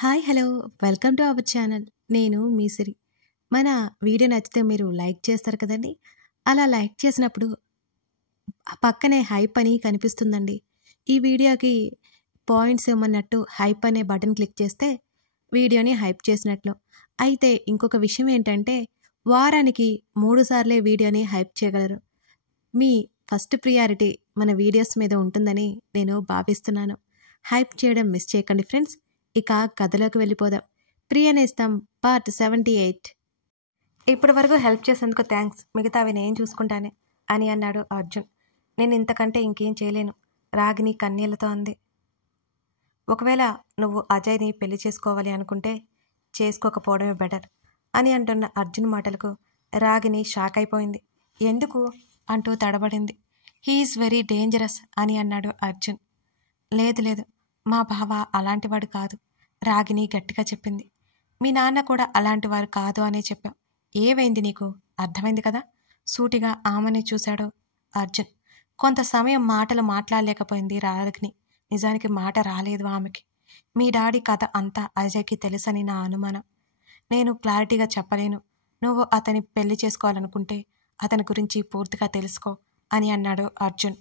Hi hello welcome to our channel. నేను మీ సిరి. మన video నచ్చితే మీరు లైక్ చేస్తారు కదండి. అలా లైక్ చేసినప్పుడు పక్కనే హైప్ అని కనిపిస్తుందండి. ఈ వీడియోకి పాయింట్స్ ఇవ్వమన్నట్టు హైప్ అనే బటన్ క్లిక్ చేస్తే వీడియోని హైప్ చేసినట్లు. అయితే ఇంకొక విషయం ఏంటంటే వారానికి 3 సార్లే వీడియోని హైప్ చేయగలరు. మీ ఫస్ట్ ప్రియారిటీ మన వీడియోస్ మీద ఉంటుందని నేను భావిస్తున్నాను. హైప్ చేయడం మిస్ చేయకండి ఫ్రెండ్స్. ఇక కథలోకి వెళ్ళిపోదాం. ప్రియనేస్తం పార్ట్ 78. ఇప్పటి వరకు హెల్ప్ చేసేందుకు థ్యాంక్స్, మిగతావి నేను చూసుకుంటానే అని అన్నాడు అర్జున్. నేను ఇంతకంటే ఇంకేం చేయలేను, రాగిని కన్నీళ్లతో అంది. ఒకవేళ నువ్వు అజయ్ని పెళ్లి చేసుకోవాలి అనుకుంటే చేసుకోకపోవడమే బెటర్ అని అంటున్న అర్జున్ మాటలకు రాగిని షాక్ అయిపోయింది. ఎందుకు అంటూ తడబడింది. హీఈస్ వెరీ డేంజరస్ అని అన్నాడు అర్జున్. లేదు లేదు, మా బావ అలాంటివాడు కాదు, రాగిని గట్టిగా చెప్పింది. మీ నాన్న కూడా అలాంటివారు కాదు అనే చెప్పావు. ఏవైంది నీకు, అర్థమైంది కదా? సూటిగా ఆమెని చూశాడు అర్జున్. కొంత సమయం మాటలు మాట్లాడలేకపోయింది రాగిని. నిజానికి మాట రాలేదు ఆమెకి. మీ డాడీ కథ అంతా అజయ్కి తెలుసని నా అనుమానం. నేను క్లారిటీగా చెప్పలేను. నువ్వు అతని పెళ్లి చేసుకోవాలనుకుంటే అతని గురించి పూర్తిగా తెలుసుకో అని అన్నాడు అర్జున్.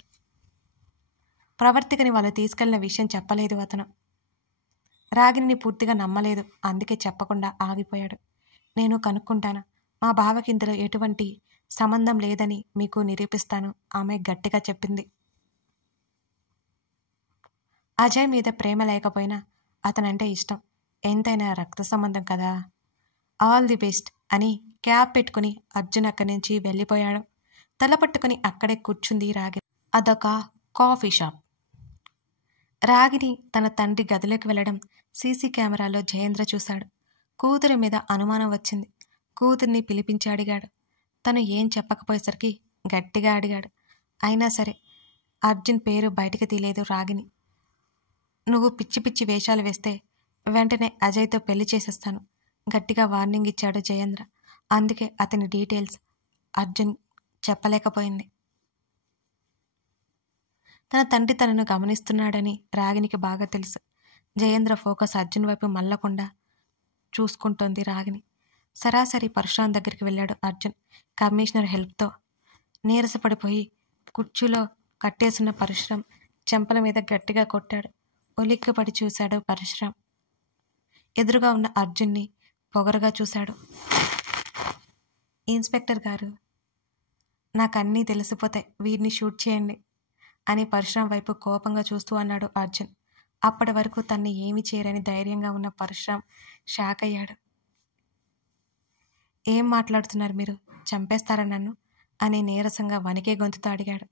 ప్రవర్తికని వాళ్ళు తీసుకెళ్లిన విషయం చెప్పలేదు అతను. రాగిని పూర్తిగా నమ్మలేదు, అందుకే చెప్పకుండా ఆగిపోయాడు. నేను కనుక్కుంటాను. మా బావకి ఇందులో ఎటువంటి సంబంధం లేదని మీకు నిరూపిస్తాను ఆమె గట్టిగా చెప్పింది. అజయ్ మీద ప్రేమ లేకపోయినా అతనంటే ఇష్టం, ఎంతైనా రక్త సంబంధం కదా. ఆల్ ది బెస్ట్ అని క్యాప్ పెట్టుకుని అర్జున్ అక్కడి నుంచి వెళ్ళిపోయాడు. తల పట్టుకుని అక్కడే కూర్చుంది రాగిని. అదొక కాఫీ షాప్. రాగిని తన తండ్రి గదిలోకి వెళ్ళడం సీసీ కెమెరాలో జయేంద్ర చూశాడు. కూతురి మీద అనుమానం వచ్చింది. కూతుర్ని పిలిపించి అడిగాడు. తను ఏం చెప్పకపోయేసరికి గట్టిగా అడిగాడు. అయినా సరే అర్జున్ పేరు బయటికి తీయలేదు రాగిని. నువ్వు పిచ్చి పిచ్చి వేషాలు వేస్తే వెంటనే అజయ్తో పెళ్లి చేసేస్తాను గట్టిగా వార్నింగ్ ఇచ్చాడు జయేంద్ర. అందుకే అతని డీటెయిల్స్ అర్జున్ చెప్పలేకపోయింది. తన తండ్రి తనను గమనిస్తున్నాడని రాగినికి బాగా తెలుసు. జయేంద్ర ఫోకస్ అర్జున్ వైపు మళ్ళకుండా చూసుకుంటోంది రాగిని. సరాసరి పరశురాం దగ్గరికి వెళ్ళాడు అర్జున్ కమిషనర్ హెల్ప్తో. నీరసపడిపోయి కుర్చీలో కట్టేసున్న పరశురాం చెంపల మీద గట్టిగా కొట్టాడు. ఉలిక్కిపడి చూశాడు పరశురాం. ఎదురుగా ఉన్న అర్జున్ని పొగరుగా చూశాడు. ఇన్స్పెక్టర్ గారు, నాకన్నీ తెలిసిపోతాయి, వీడిని షూట్ చేయండి అని పరశురాం వైపు కోపంగా చూస్తూ అన్నాడు అర్జున్. అప్పటి వరకు తన్ని ఏమీ చేయరని ధైర్యంగా ఉన్న పరశురాం షాక్ అయ్యాడు. ఏం మాట్లాడుతున్నారు మీరు, చంపేస్తారా నన్ను అని నీరసంగా వణికే గొంతుతో అడిగాడు.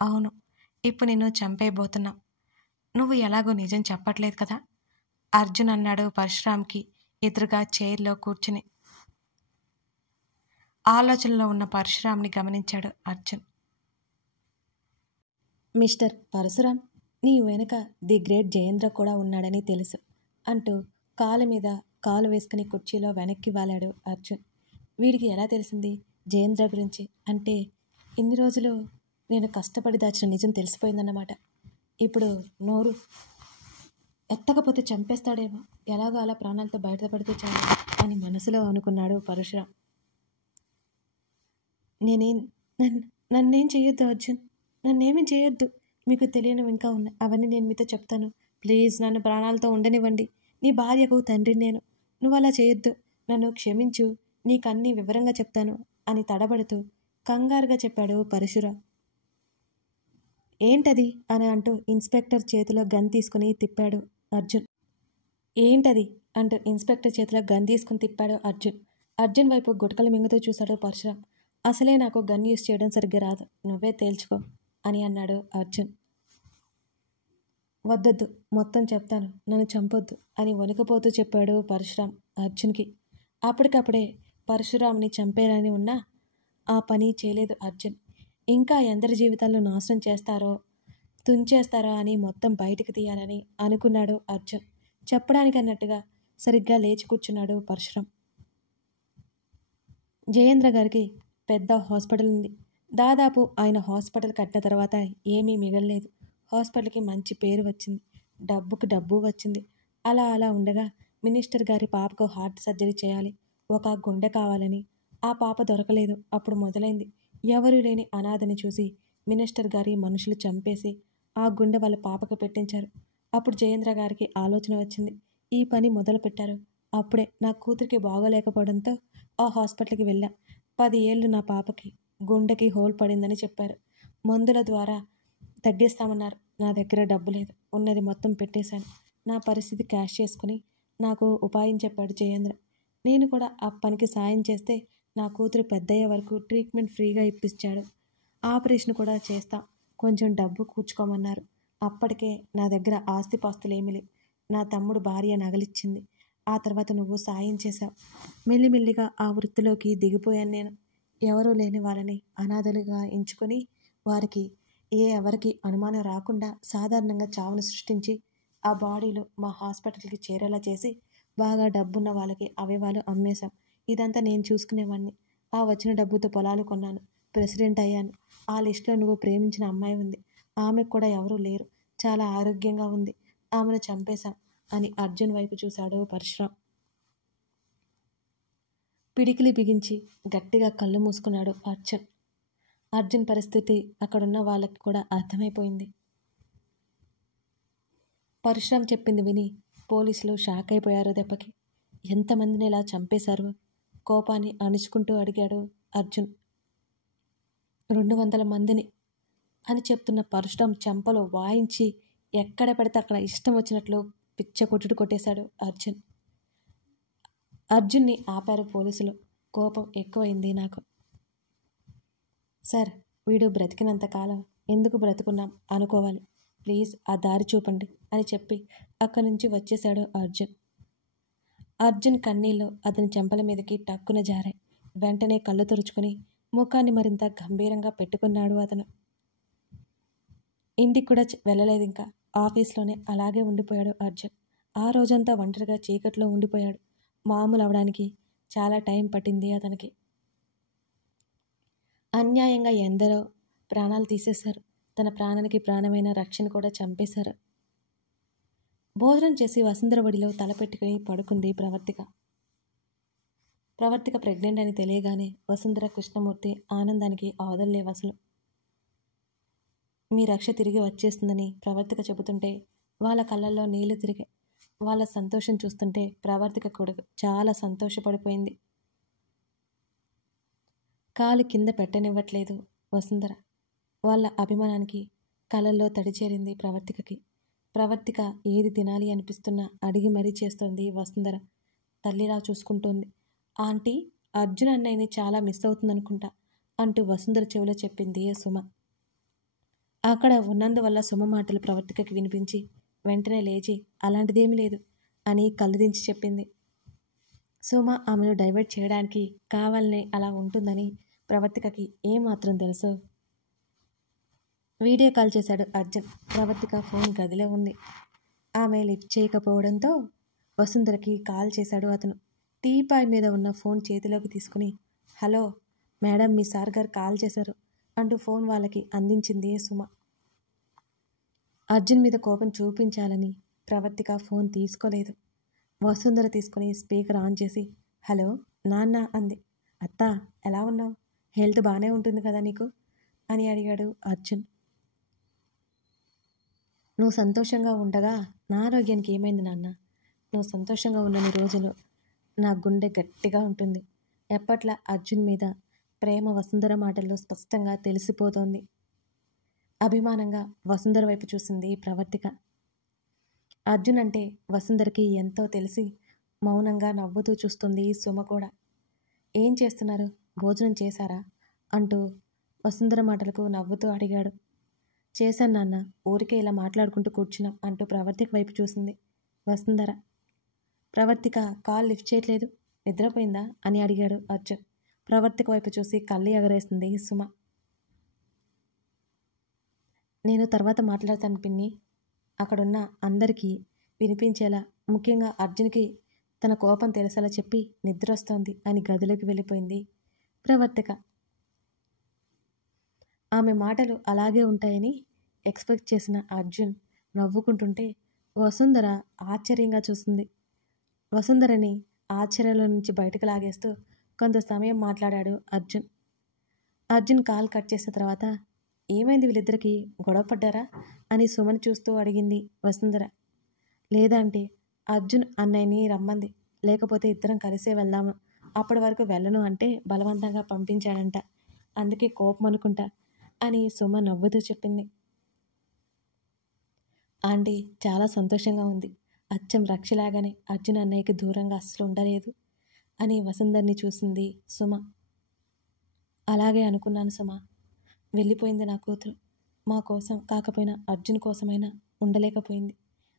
అవును, ఇప్పుడు నిన్ను చంపేయబోతున్నా. నువ్వు ఎలాగో నిజం చెప్పట్లేదు కదా అర్జున్ అన్నాడు పరశురాంకి ఎదురుగా చైర్లో కూర్చుని. ఆలోచనలో ఉన్న పరశురాంని గమనించాడు అర్జున్. మిస్టర్ పరశురాం, నీ వెనుక ది గ్రేట్ జయేంద్ర కూడా ఉన్నాడని తెలుసు అంటూ కాలు మీద కాలు వేసుకుని కుర్చీలో వెనక్కి వాలాడు అర్జున్. వీడికి ఎలా తెలిసింది జయేంద్ర గురించి? అంటే ఇన్ని రోజులు నేను కష్టపడి దాచిన నిజం తెలిసిపోయిందన్నమాట. ఇప్పుడు నోరు ఎత్తకపోతే చంపేస్తాడేమో, ఎలాగో అలా ప్రాణాలతో బయటపడితే చాలు అని మనసులో అనుకున్నాడు పరశురాం. నన్నేం చేయొద్దు అర్జున్, నన్నేమీ చేయొద్దు. మీకు తెలియనివి ఇంకా ఉన్నాయి, అవన్నీ నేను మీతో చెప్తాను. ప్లీజ్ నన్ను ప్రాణాలతో ఉండనివ్వండి. నీ భార్యకు తండ్రి నేను, నువ్వు అలా చేయొద్దు. నన్ను క్షమించు, నీకన్నీ వివరంగా చెప్తాను అని తడబడుతూ కంగారుగా చెప్పాడు పరశురాం. ఏంటది అని అంటూ ఇన్స్పెక్టర్ చేతిలో గన్ తీసుకుని తిప్పాడు అర్జున్. ఏంటది అంటూ ఇన్స్పెక్టర్ చేతిలో గన్ తీసుకుని తిప్పాడు అర్జున్. అర్జున్ వైపు గుటకలు మింగుతూ చూశాడు పరశురాం. అసలే నాకు గన్ యూస్ చేయడం సరిగ్గా రాదు, నువ్వే తేల్చుకో అని అన్నాడు అర్జున్. వద్దొద్దు, మొత్తం చెప్తాను, నన్ను చంపొద్దు అని వణికిపోతూ చెప్పాడు పరశురాం అర్జున్కి. అప్పటికప్పుడే పరశురాంని చంపేయాలని ఉన్నా ఆ పని చేయలేదు అర్జున్. ఇంకా ఎందరి జీవితాలను నాశనం చేస్తారో తుంచేస్తారో అని మొత్తం బయటికి తీయాలని అనుకున్నాడు అర్జున్. చెప్పడానికి అన్నట్టుగా సరిగ్గా లేచి కూర్చున్నాడు పరశురాం. జయేంద్ర గారికి పెద్ద హాస్పిటల్ ఉంది. దాదాపు ఆయన హాస్పిటల్ కట్టిన తర్వాత ఏమీ మిగలలేదు. హాస్పిటల్కి మంచి పేరు వచ్చింది, డబ్బుకు డబ్బు వచ్చింది. అలా అలా ఉండగా మినిస్టర్ గారి పాపకు హార్ట్ సర్జరీ చేయాలి, ఒక గుండె కావాలని. ఆ పాప దొరకలేదు. అప్పుడు మొదలైంది. ఎవరూ లేని అనాథని చూసి మినిస్టర్ గారి మనుషులు చంపేసి ఆ గుండె వాళ్ళ పాపకు పెట్టించారు. అప్పుడు జయేంద్ర గారికి ఆలోచన వచ్చింది. ఈ పని మొదలుపెట్టారు. అప్పుడే నా కూతురికి బాగోలేకపోవడంతో ఆ హాస్పిటల్కి వెళ్ళా. 10 ఏళ్ళు నా పాపకి గుండెకి హోల్ పడిందని చెప్పారు. మందుల ద్వారా తగ్గిస్తామన్నారు. నా దగ్గర డబ్బు లేదు. ఉన్నది మొత్తం పెట్టేశాను. నా పరిస్థితి క్యాష్ చేసుకుని నాకు ఉపాయం చెప్పాడు జయేంద్ర. నేను కూడా ఆ పనికి సాయం చేస్తే నా కూతురు పెద్దయ్యే వరకు ట్రీట్మెంట్ ఫ్రీగా ఇప్పించాడు. ఆపరేషన్ కూడా చేస్తా, కొంచెం డబ్బు కూర్చుకోమన్నారు. అప్పటికే నా దగ్గర ఆస్తిపాస్తులు ఏమీ లేవు. నా తమ్ముడు భార్య నగలిచ్చింది. ఆ తర్వాత నువ్వు సాయం చేశావు. మెల్లిమెల్లిగా ఆ వృత్తిలోకి దిగిపోయాను నేను. ఎవరూ లేని వాళ్ళని అనాథలుగా ఎంచుకొని వారికి ఎవరికి అనుమానం రాకుండా సాధారణంగా చావును సృష్టించి ఆ బాడీలు మా హాస్పిటల్కి చేరేలా చేసి బాగా డబ్బున్న వాళ్ళకి అవయవాలు అమ్మేశాం. ఇదంతా నేను చూసుకునేవాడిని. ఆ వచ్చిన డబ్బుతో పొలాలు కొన్నాను, ప్రెసిడెంట్ అయ్యాను. ఆ లిస్టులో నువ్వు ప్రేమించిన అమ్మాయి ఉంది. ఆమెకు కూడా ఎవరూ లేరు, చాలా ఆరోగ్యంగా ఉంది. ఆమెను చంపేశాం అని అర్జున్ వైపు చూశాడు పరశురాం. పిడికిలి బిగించి గట్టిగా కళ్ళు మూసుకున్నాడు అర్జున్. అర్జున్ పరిస్థితి అక్కడున్న వాళ్ళకి కూడా అర్థమైపోయింది. పరశురాం చెప్పింది విని పోలీసులు షాక్ అయిపోయారు దెబ్బకి. ఎంతమందిని ఇలా చంపేశారు? కోపాన్ని అణుచుకుంటూ అడిగాడు అర్జున్. 200 మందిని అని చెప్తున్న పరశురాం చెంపలో వాయించి ఎక్కడ పడితే అక్కడ ఇష్టం వచ్చినట్లు పిచ్చ కొట్టుడు కొట్టేశాడు అర్జున్. అర్జున్ని ఆపారు పోలీసులు. కోపం ఎక్కువైంది నాకు. సార్, వీడు బ్రతికినంతకాలం ఎందుకు బ్రతుకున్నాం అనుకోవాలి. ప్లీజ్ ఆ దారి చూపండి అని చెప్పి అక్కడి నుంచి వచ్చేశాడు అర్జున్. అర్జున్ కన్నీళ్ళు అతని చెంపల మీదకి టక్కున జారాయి. వెంటనే కళ్ళు తుడుచుకుని ముఖాన్ని మరింత గంభీరంగా పెట్టుకున్నాడు అతను. ఇంటికి కూడా వెళ్ళలేదు. ఇంకా ఆఫీస్లోనే అలాగే ఉండిపోయాడు అర్జున్. ఆ రోజంతా ఒంటరిగా చీకట్లో ఉండిపోయాడు. మామూలు అవడానికి చాలా టైం పట్టింది అతనికి. అన్యాయంగా ఎందరో ప్రాణాలు తీసేశారు. తన ప్రాణానికి ప్రాణమైన రక్షణ కూడా చంపేశారు. భోజనం చేసి వసుంధర ఒడిలో తలపెట్టుకుని పడుకుంది ప్రవర్తిక. ప్రెగ్నెంట్ అని తెలియగానే వసుంధర, కృష్ణమూర్తి ఆనందానికి ఆవదల్లేవు అసలు. మీ రక్ష తిరిగి వచ్చేస్తుందని ప్రవర్తిక చెబుతుంటే వాళ్ళ కళ్ళల్లో నీళ్లు తిరిగాయి. వాళ్ళ సంతోషం చూస్తుంటే ప్రవర్తిక కూడా చాలా సంతోషపడిపోయింది. కాలు కింద పెట్టనివ్వట్లేదు వసుంధర. వాళ్ళ అభిమానానికి కళ్ళల్లో తడిచేరింది ప్రవర్తికకి. ప్రవర్తిక ఏది తినాలి అనిపిస్తున్నా అడిగి మరీ చేస్తోంది వసుంధర. తల్లిలా చూసుకుంటోంది. ఆంటీ, అర్జున్ అన్నయ్యని చాలా మిస్ అవుతుందనుకుంటా అంటూ వసుంధర చెవిలో చెప్పింది సుమ. అక్కడ ఉన్నందువల్ల సుమ మాటలు ప్రవర్తికకి వినిపించి వెంటనే లేచి అలాంటిదేమీ లేదు అని కళ్ళు దించి చెప్పింది. సుమ ఆమెను డైవర్ట్ చేయడానికి కావాలనే అలా ఉంటుందని ప్రవర్తికకి ఏమాత్రం తెలుసు. వీడియో కాల్ చేశాడు అర్జున్. ప్రవర్తిక ఫోన్ గదిలో ఉంది. ఆమె లిఫ్ట్ చేయకపోవడంతో వసుంధరకి కాల్ చేశాడు అతను. టీపాయ్ మీద ఉన్న ఫోన్ చేతిలోకి తీసుకుని, హలో మేడం, మీ సార్ గారు కాల్ చేశారు అంటూ ఫోన్ వాళ్ళకి అందించింది సుమ. అర్జున్ మీద కోపం చూపించాలని ప్రవర్తిక ఫోన్ తీసుకోలేదు. వసుంధర తీసుకుని స్పీకర్ ఆన్ చేసి, హలో నాన్న అంది. అత్తా, ఎలా ఉన్నావు? హెల్త్ బాగానే ఉంటుంది కదా నీకు అని అడిగాడు అర్జున్. నువ్వు సంతోషంగా ఉండగా నా ఆరోగ్యానికి ఏమైంది నాన్న? నువ్వు సంతోషంగా ఉన్నన్ని రోజులు నా గుండె గట్టిగా ఉంటుంది. ఎప్పట్లా అర్జున్ మీద ప్రేమ వసుంధర మాటల్లో స్పష్టంగా తెలిసిపోతోంది. అభిమానంగా వసుంధర వైపు చూసింది ప్రవర్తిక. అర్జున్ అంటే వసుంధరకి ఎంతో తెలిసి మౌనంగా నవ్వుతూ చూస్తుంది సుమ కూడా. ఏం చేస్తున్నారు? భోజనం చేశారా అంటూ వసుంధర మాటలకు నవ్వుతూ అడిగాడు. చేశాను నాన్న, ఊరికే ఇలా మాట్లాడుకుంటూ కూర్చున్నాం అంటూ ప్రవర్తిక వైపు చూసింది వసుంధర. ప్రవర్తిక కాల్ లిఫ్ట్ చేయట్లేదు, నిద్రపోయిందా అని అడిగాడు అర్జున్. ప్రవర్తిక వైపు చూసి కళ్ళు ఎగరేసింది సుమ. నేను తర్వాత మాట్లాడతాను పిన్ని. అక్కడున్న అందరికీ వినిపించేలా, ముఖ్యంగా అర్జున్కి తన కోపం తెలిసేలా చెప్పి నిద్ర వస్తోంది అని గదిలోకి వెళ్ళిపోయింది ప్రవర్తిక. ఆమె మాటలు అలాగే ఉంటాయని ఎక్స్పెక్ట్ చేసిన అర్జున్ నవ్వుకుంటుంటే వసుంధర ఆశ్చర్యంగా చూసింది. వసుంధరని ఆశ్చర్యంలో నుంచి బయటకు లాగేస్తూ కొంత సమయం మాట్లాడాడు అర్జున్. అర్జున్ కాల్ కట్ చేసిన తర్వాత, ఏమైంది వీళ్ళిద్దరికీ, గొడవ పడ్డారా అని సుమని చూస్తూ అడిగింది వసుంధర. లేదా అంటే అర్జున్ అన్నయ్యని రమ్మంది, లేకపోతే ఇద్దరం కలిసే వెళ్దాము, అప్పటి వరకు వెళ్ళను అంటే బలవంతంగా పంపించాడంట, అందుకే కోపం అనుకుంటా అని సుమ నవ్వుతూ చెప్పింది. ఆంటీ, చాలా సంతోషంగా ఉంది. అచ్చం రక్షలాగానే అర్జున్ అన్నయ్యకి దూరంగా అస్సలు ఉండలేదు అని వసుంధర్ని చూసింది సుమ. అలాగే అనుకున్నాను సుమ. వెళ్ళిపోయింది నా కూతురు. మా కోసం కాకపోయినా అర్జున్ కోసమైనా ఉండలేకపోయింది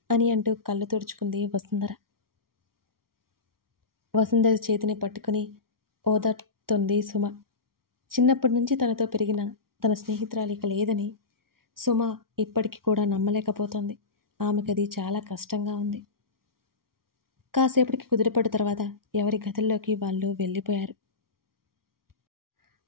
అని అంటూ కళ్ళు తుడుచుకుంది వసుంధర. వసుంధర చేతిని పట్టుకుని ఓదార్తుంది సుమ. చిన్నప్పటి నుంచి తనతో పెరిగిన తన స్నేహితురాలు ఇక లేదని సుమ ఇప్పటికీ కూడా నమ్మలేకపోతోంది. ఆమెకది చాలా కష్టంగా ఉంది. కాసేపటికి కుదిరిపడ్డ తర్వాత ఎవరి గదుల్లోకి వాళ్ళు వెళ్ళిపోయారు.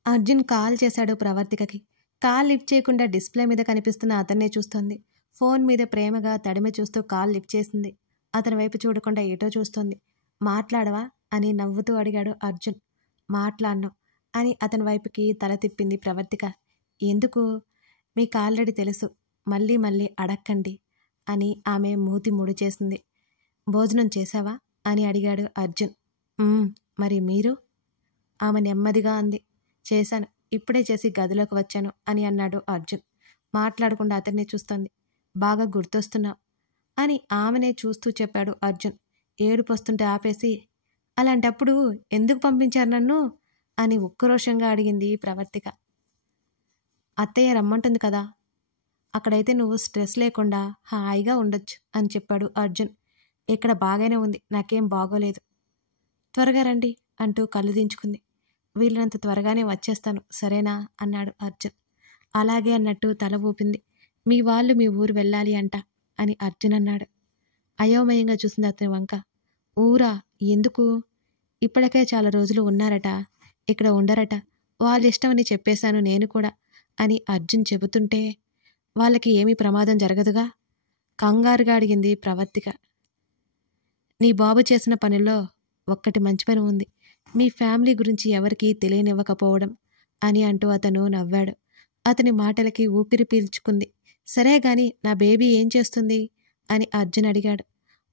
అర్జున్ కాల్ చేశాడు ప్రవర్తికకి. కాల్ లిఫ్ట్ చేయకుండా డిస్ప్లే మీద కనిపిస్తున్న అతన్నే చూస్తోంది. ఫోన్ మీద ప్రేమగా తడిమి చూస్తూ కాల్ లిఫ్ట్ చేసింది. అతని వైపు చూడకుండా ఏటో చూస్తోంది. మాట్లాడవా అని నవ్వుతూ అడిగాడు అర్జున్. మాట్లాడను అని అతని వైపుకి తల తిప్పింది ప్రవర్తిక. ఎందుకు? మీకు ఆల్రెడీ తెలుసు, మళ్ళీ మళ్ళీ అడక్కండి అని ఆమె మూతి ముడి చేసింది. భోజనం చేశావా అని అడిగాడు అర్జున్. మరి మీరు? ఆమె నెమ్మదిగా అంది. చేశాను, ఇప్పుడే చేసి గదిలోకి వచ్చాను అని అన్నాడు అర్జున్. మాట్లాడకుండా అతన్ని చూస్తోంది. బాగా గుర్తొస్తున్నావు అని ఆమెనే చూస్తూ చెప్పాడు అర్జున్. ఏడుపు వస్తుంటే ఆపేసి, అలాంటప్పుడు ఎందుకు పంపించారు నన్ను అని ఉక్రోషంగా అడిగింది ప్రవర్తిక. అత్తయ్య రమ్మంటుంది కదా, అక్కడైతే నువ్వు స్ట్రెస్ లేకుండా హాయిగా ఉండొచ్చు అని చెప్పాడు అర్జున్. ఇక్కడ బాగానే ఉంది, నాకేం బాగోలేదు. త్వరగా రండి అంటూ కళ్ళు దించుకుంది. వీళ్ళనంత త్వరగానే వచ్చేస్తాను సరేనా అన్నాడు అర్జున్. అలాగే అన్నట్టు తల ఊపింది. మీ వాళ్ళు మీ ఊరు వెళ్ళాలి అంట అని అర్జున్ అన్నాడు. అయోమయంగా చూసింది అతని వంక. ఊరా? ఎందుకు? ఇప్పటికే చాలా రోజులు ఉన్నారట, ఇక్కడ ఉండరట. వాళ్ళ ఇష్టమని చెప్పేశాను నేను కూడా అని అర్జున్ చెబుతుంటే, వాళ్ళకి ఏమీ ప్రమాదం జరగదుగా కంగారుగా అడిగింది ప్రవర్తిక. నీ బాబు చేసిన పనిలో ఒక్కటి మంచి పని ఉంది, మీ ఫ్యామిలీ గురించి ఎవరికీ తెలియనివ్వకపోవడం అని అంటూ అతను నవ్వాడు. అతని మాటలకి ఊపిరి పీల్చుకుంది. సరే గాని నా బేబీ ఏం చేస్తుంది అని అర్జున్ అడిగాడు.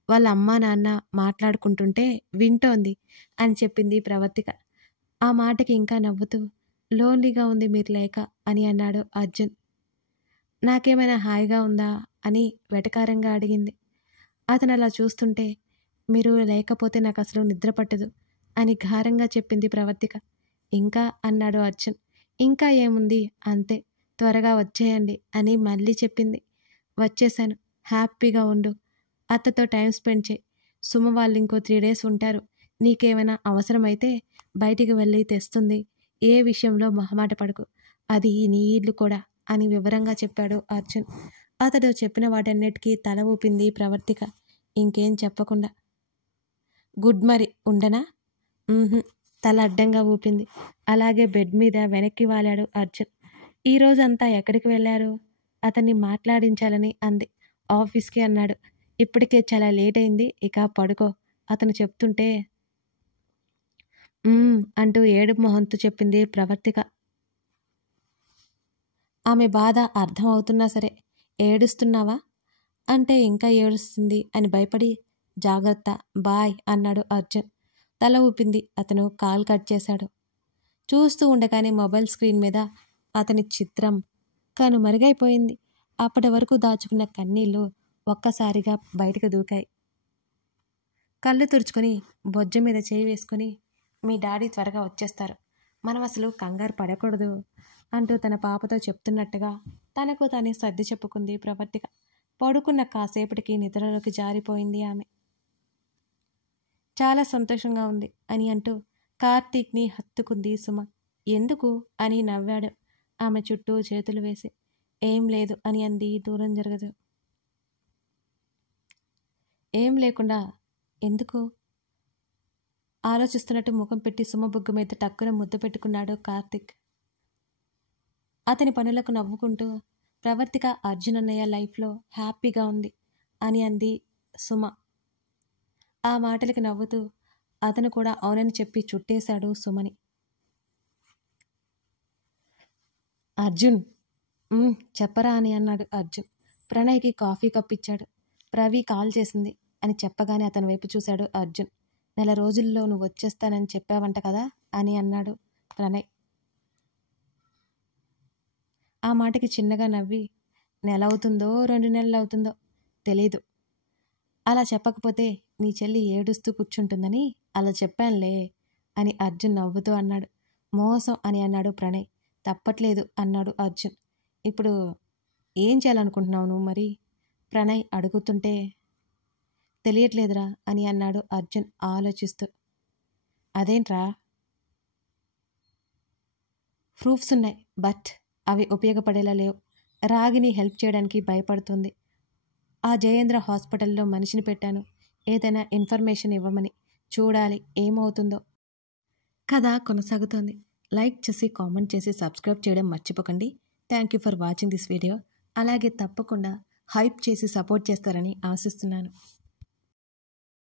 వాళ్ళ అమ్మా నాన్న మాట్లాడుకుంటుంటే వింటోంది అని చెప్పింది ప్రవర్తిక. ఆ మాటకి ఇంకా నవ్వుతూ, లోన్లీగా ఉంది మీరు లేక అని అన్నాడు అర్జున్. నాకేమైనా హాయిగా ఉందా అని వెటకారంగా అడిగింది. అతను అలా చూస్తుంటే, మీరు లేకపోతే నాకు అసలు నిద్ర పట్టదు అని ఘారంగా చెప్పింది ప్రవర్తిక. ఇంకా అన్నాడు అర్జున్. ఇంకా ఏముంది, అంతే, త్వరగా వచ్చేయండి అని మళ్ళీ చెప్పింది. వచ్చేశాను, హ్యాపీగా ఉండు, అత్తతో టైం స్పెండ్ చేయి. సుమ వాళ్ళు ఇంకో 3 days ఉంటారు. నీకేమైనా అవసరమైతే బయటికి వెళ్ళి తెస్తుంది. ఏ విషయంలో మొహమాట పడకు, అది నీ ఇల్లు కూడా అని వివరంగా చెప్పాడు అర్జున్. అతడు చెప్పిన వాటన్నిటికీ తల ఊపింది ప్రవర్తిక, ఇంకేం చెప్పకుండా. గుడ్, మరి ఉండనా? తల అడ్డంగా ఊపింది. అలాగే బెడ్ మీద వెనక్కి వాలాడు అర్జున్. ఈరోజంతా ఎక్కడికి వెళ్ళారు? అతన్ని మాట్లాడించాలని అంది. ఆఫీస్కి అన్నాడు. ఇప్పటికే చాలా లేట్ అయింది, ఇక పడుకో అతను చెప్తుంటే అంటూ ఏడుపు మొహంతో చెప్పింది ప్రవర్తిక. ఆమె బాధ అర్థం అవుతున్నా సరే, ఏడుస్తున్నావా అంటే ఇంకా ఏడుస్తుంది అని భయపడి, జాగ్రత్త, బాయ్ అన్నాడు అర్జున్. తల ఊపింది. అతను కాల్ కట్ చేశాడు. చూస్తూ ఉండగానే మొబైల్ స్క్రీన్ మీద అతని చిత్రం కనుమరుగైపోయింది. అప్పటి వరకు దాచుకున్న కన్నీళ్లు ఒక్కసారిగా బయటకు దూకాయి. కళ్ళు తుడుచుకొని బొజ్జ మీద చేయి వేసుకొని, మీ డాడీ త్వరగా వచ్చేస్తారు, మనం అసలు కంగారు పడకూడదు అంటూ తన పాపతో చెప్తున్నట్టుగా తనకు తానే సర్ది చెప్పుకుంది ప్రవర్తిక. పడుకున్న కాసేపటికి నిద్రలోకి జారిపోయింది ఆమె. చాలా సంతోషంగా ఉంది అని అంటూ కార్తీక్ని హత్తుకుంది సుమ. ఎందుకు అని నవ్వాడు ఆమె చుట్టూ చేతులు వేసి. ఏం లేదు అని అంది దూరం జరగదు. ఏం లేకుండా ఎందుకు ఆలోచిస్తున్నట్టు ముఖం పెట్టి సుమ బుగ్గ మీద టక్కున ముద్దు పెట్టుకున్నాడు కార్తీక్. అతని పనులకు నవ్వుకుంటూ, ప్రవర్తిక అర్జున్ అన్నయ్య లైఫ్లో హ్యాపీగా ఉంది అని అంది సుమ. ఆ మాటలకి నవ్వుతూ అతను కూడా అవునని చెప్పి చుట్టేశాడు సుమని. అర్జున్ చెప్పరా అని అన్నాడు అర్జున్. ప్రణయ్కి కాఫీ కప్ ఇచ్చాడు. రవి కాల్ చేసింది అని చెప్పగానే అతని వైపు చూశాడు అర్జున్. 4 రోజుల్లో నువ్వు వచ్చేస్తానని చెప్పావంట కదా అని అన్నాడు ప్రణయ్. ఆ మాటకి చిన్నగా నవ్వి 1 నెల అవుతుందో 2 నెలలు అవుతుందో తెలీదు. అలా చెప్పకపోతే నీ చెల్లి ఏడుస్తూ కూర్చుంటుందని అలా చెప్పానులే అని అర్జున్ నవ్వుతూ అన్నాడు. మోసం అని అన్నాడు ప్రణయ్. తప్పట్లేదు అన్నాడు అర్జున్. ఇప్పుడు ఏం చేయాలనుకుంటున్నావు నువ్వు మరి? ప్రణయ్ అడుగుతుంటే తెలియట్లేదురా అని అన్నాడు అర్జున్ ఆలోచిస్తూ. అదేంట్రా? ప్రూఫ్స్ ఉన్నాయి, బట్ అవి ఉపయోగపడేలా లేవు. రాగిని హెల్ప్ చేయడానికి భయపడుతుంది. ఆ జయేంద్ర హాస్పిటల్లో మనిషిని పెట్టాను ఏదైనా ఇన్ఫర్మేషన్ ఇవ్వమని. చూడాలి ఏమవుతుందో. కథ కొనసాగుతోంది. లైక్ చేసి కామెంట్ చేసి సబ్స్క్రైబ్ చేయడం మర్చిపోకండి. Thank you for watching this video. అలాగే తప్పకుండా హైప్ చేసి సపోర్ట్ చేస్తారని ఆశిస్తున్నాను.